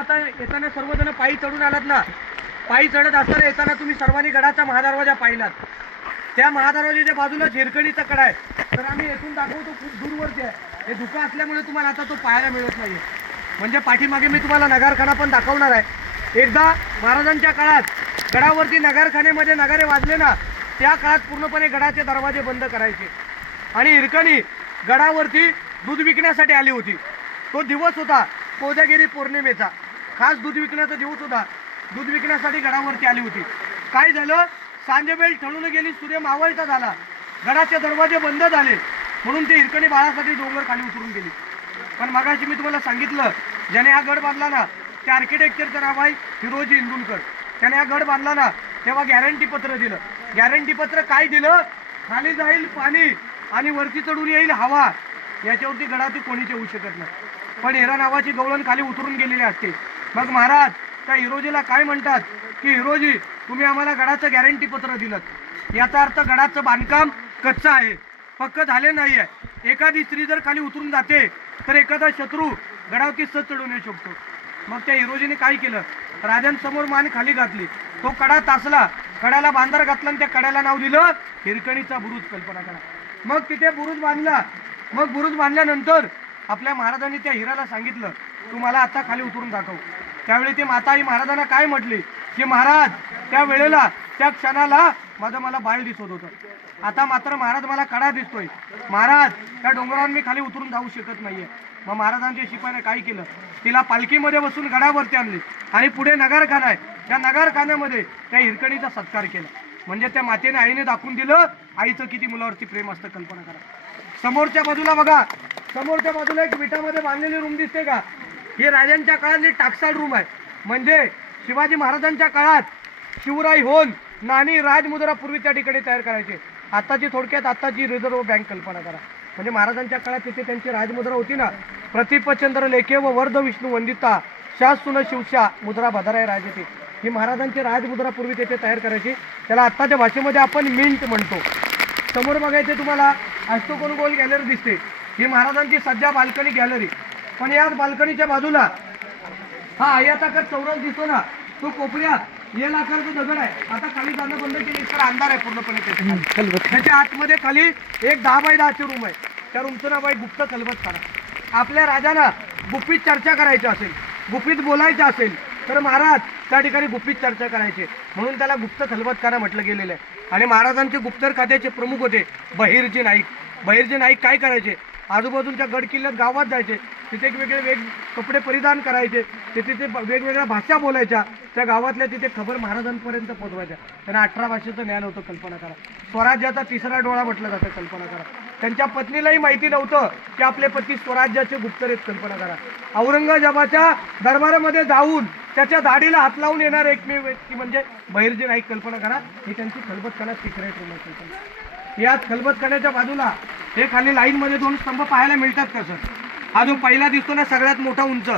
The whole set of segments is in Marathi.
आता येताना सर्वजण पायी चढून आलात ना? पायी चढत असताना येताना तुम्ही सर्वांनी गडाचा महादरवाजा पाहिलात. त्या महादरवाजाच्या बाजूला झिरकणीचा कडा आहे. तर आम्ही येथून दाखवतो खूप दूरवरती आहे. हे धुकं असल्यामुळे तुम्हाला आता तो पाहायला मिळत नाही म्हणजे पाठीमागे मी तुम्हाला नगारखाना पण दाखवणार आहे. एकदा महाराजांच्या काळात गडावरती नगारखान्यामध्ये नगारे वाजले ना त्या काळात पूर्णपणे गडाचे दरवाजे बंद करायचे. आणि हिरकणी गडावरती दूध विकण्यासाठी आली होती. तो दिवस होता कोजागिरी पौर्णिमेचा. खास दूध विकण्याचा दिवस होता दूध विकण्यासाठी गडावरती आली होती. काय झालं? सांजेवेळ ठळून गेली सूर्य मावळता झाला. गडाचे दरवाजे बंद झाले. म्हणून ते हिरकणी बाळासाठी डोंगर खाली उतरून गेली. पण मगाशी मी तुम्हाला सांगितलं ज्याने हा गड बांधला ना त्या आर्किटेक्चरचं नाव आहे हिरोजी इंदुलकर. त्याने हा गड बांधला ना तेव्हा गॅरंटी पत्र दिलं. गॅरंटी पत्र काय दिलं? खाली जाईल पाणी आणि वरती चढून येईल हवा. याच्यावरती गडाची कोणीच येऊ शकत नाही. पण हिरा नावाची गवळण खाली उतरून गेलेली असते. मग महाराज त्या हिरोजीला काय म्हणतात? की हिरोजी तुम्ही आम्हाला गडाचं गॅरंटी पत्र दिलं याचा अर्थ गडाचं बांधकाम कच्चं आहे. पक्क झाले नाही आहे एखादी स्त्री जर खाली उतरून जाते तर एखादा शत्रू गडावरती सत चढून येऊ शकतो. मग त्या हिरोजीने काय केलं? राजांसमोर मान खाली घातली. तो कडा तासला कड्याला बांधार घातला आणि त्या कड्याला नाव दिलं हिरकणीचा बुरुज कल्पना करा. मग तिथे बुरुज बांधला. मग बुरुज बांधल्यानंतर आपल्या महाराजांनी त्या हिराला सांगितलं तू मला आता खाली उतरून दाखव. त्यावेळी ते माता आई महाराजांना काय म्हटली? की महाराज त्या वेळेला त्या क्षणाला माझं मला बाळ दिसत होतं. आता मात्र महाराज मला कडा दिसतोय. महाराज त्या डोंगरावर मी खाली उतरून जाऊ शकत नाहीये. मग महाराजांच्या शिपायाने काय केलं? तिला पालखीमध्ये बसून गडावरती आणली आणि पुढे नगारखाना आहे त्या नगारखान्यामध्ये त्या हिरकणीचा सत्कार केला. म्हणजे त्या मातेने आईने दाखवून दिलं आईचं किती मुलावरती प्रेम असतं कल्पना करा. समोरच्या बाजूला बघा समोरच्या बाजूला एक विटामध्ये बांधलेली रूम दिसते का? ही राजांच्या काळातली टाकसाळ रूम आहे. म्हणजे शिवाजी महाराजांच्या काळात शिवराई होऊन नाणी राजमुद्रा पूर्वी त्या ठिकाणी तयार करायचे. आताची थोडक्यात आताची रिझर्व्ह बँक कल्पना करा. म्हणजे महाराजांच्या काळात तिथे त्यांची राजमुद्रा होती ना प्रतिपचंद्र लेखे व वर्ध विष्णू वंदिता शासुन शिवशा मुद्रा भदाराय राजते ही महाराजांची राजमुद्रा पूर्वी तेथे तयार करायची. त्याला आत्ताच्या भाषेमध्ये आपण मिंट म्हणतो. समोर बघायचे तुम्हाला अष्टकोन गोल गॅलरी दिसते. ही महाराजांची सध्या बाल्कनी गॅलरी. पण याच बाल्कनीच्या बाजूला. हा आयताकार चौरस दिसतो ना. तो कोपऱ्यात येल आकारचा दगड आहे. आता खाली जाणं बंद केली तर अंधार आहे पूर्णपणे त्याच्या त्याच्या आतमध्ये खाली एक दहा बाय दहाची रूम आहे. त्या रूमचं नाव आहे गुप्त खलबतखाना आपल्या राजाला गुपित चर्चा करायची असेल गुपित बोलायचं असेल तर महाराज त्या ठिकाणी गुपित चर्चा करायचे. म्हणून त्याला गुप्त खलबतखाना म्हटलं गेलेलं आहे. आणि महाराजांचे गुप्तर खात्याचे प्रमुख होते बहिरजी नाईक. बहिरजी नाईक काय करायचे? आजूबाजूच्या गड किल्ल्यात गावात जायचे. तिथे एक वेगळे वेग कपडे परिधान करायचे. ते तिथे वेगवेगळ्या भाषा बोलायच्या. त्या गावातल्या तिथे खबर महाराजांपर्यंत पोहोचवायच्या. त्यांना अठरा भाषेचं ज्ञान होतं कल्पना करा. स्वराज्याचा तिसरा डोळा म्हटलं जातं कल्पना करा. त्यांच्या पत्नीलाही माहिती नव्हतं की आपले पती स्वराज्याचे गुप्त आहेत कल्पना करा. औरंगजेबाच्या दरबारामध्ये जाऊन त्याच्या दाढीला हात लावून येणार एकमेव व्यक्ती म्हणजे बहिर्जी नाईक कल्पना करा. ही त्यांची खलबतखाना सिक्रेट रूम आहे कल्पना याच खलबतखान्याच्या बाजूला हे खाली लाईनमध्ये दोन स्तंभ पाहायला मिळतात का सर? हा जो पहिला दिसतो ना सगळ्यात मोठा उंच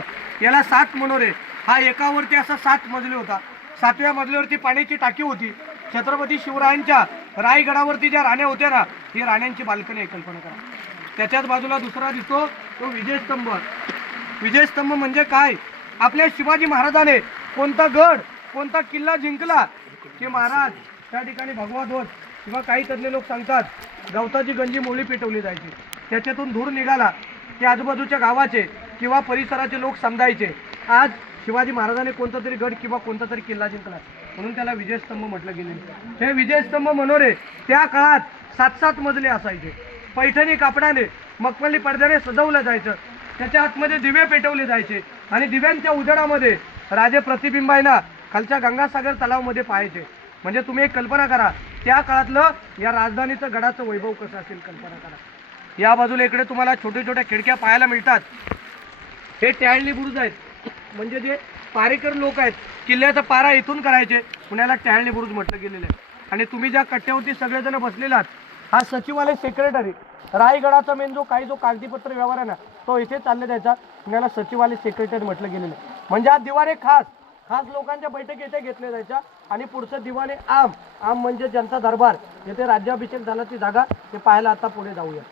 याला सात मनोरे हा एकावरती असा सात मजले होता. सातव्या मजल्यावरती पाण्याची टाकी होती. छत्रपती शिवरायांच्या रायगडावरती ज्या राण्या होत्या ना ही राण्यांची बाल्कनी आहे कल्पना करा. त्याच्याच बाजूला दुसरा दिसतो तो विजयस्तंभ विजयस्तंभ म्हणजे काय? आपल्या शिवाजी महाराजाने कोणता गड कोणता किल्ला जिंकला? की महाराज त्या ठिकाणी भगवा ध्वज किंवा काही तज्ज्ञ लोक सांगतात गवताची गंजी मोळी पेटवली जायची. त्याच्यातून धूर निघाला. ते आजूबाजूच्या गावाचे किंवा परिसराचे लोक समजायचे. आज शिवाजी महाराजांनी कोणता तरी गड किंवा कोणता तरी किल्ला जिंकला. म्हणून त्याला विजयस्तंभ म्हटलं गेले. हे विजयस्तंभ मनोरे त्या काळात सात सात मजले असायचे. पैठणी कापडाने मखमली पडद्याने सजवलं जायचं. त्याच्या आतमध्ये दिवे पेटवले जायचे. आणि दिव्यांच्या उजेडामध्ये राजे प्रतिबिंब आहे ना खालच्या गंगासागर तलावमध्ये पाहायचे. म्हणजे तुम्ही एक कल्पना करा त्या काळातलं या राजधानीचं गडाचं वैभव कसं असेल कल्पना करा. या बाजूला इकडे तुम्हाला छोट्या छोट्या खिडक्या पाहायला मिळतात. हे टॅळली बुरुज आहेत. म्हणजे जे पारेकर लोक आहेत किल्ल्याचा पारा इथून करायचे. पुण्याला टॅळली बुरुज म्हटलं गेलेलं आहे. आणि तुम्ही ज्या कट्ट्यावरती सगळेजण बसलेलात हा सचिवालय सेक्रेटरी रायगडाचा मेन जो काही जो कागदीपत्र व्यवहार आहे ना तो इथे चालले जायचा. पुण्याला सचिवालय सेक्रेटरी म्हटलं गेलेलं आहे. म्हणजे आज दिवाणे खास खास लोकांच्या बैठकी इथे घेतल्या जायच्या. आणि पुढचं दिवाने आम. आम म्हणजे जनता दरबार. येथे राज्याभिषेक झाला ती जागा. ते पाहायला आता पुढे जाऊया.